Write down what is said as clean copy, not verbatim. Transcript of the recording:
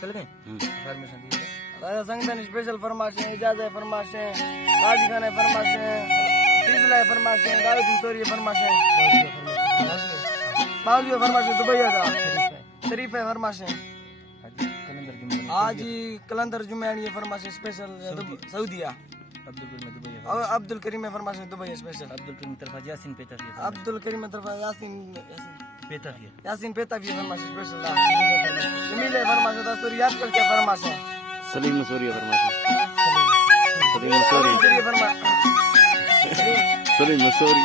चल गए फरमाइश दी राजा संगतन स्पेशल फरमाइश है, इजाज़त है फरमाइश है, गाजी खान है फरमाइश है, फीजला है फरमाइश है, दाऊद इंतोरी है फरमाइश है, माउली है फरमाइश है, दुबई का शरीफ है फरमाइश है, आज कलंदर जुम्मनी है फरमाइश है स्पेशल सऊदीया, अब्दुल करीम है फरमाइश है दुबई स्पेशल, अब्दुल करीम तरफ यासीन पेताफी फरमाइश स्पेशल, जमील है फरमाइश है, दस्तूर याद करके फरमाइश है, सलीम मसूरी फरमाइश सलीम मसूरी फरमाइश सलीम मसूरी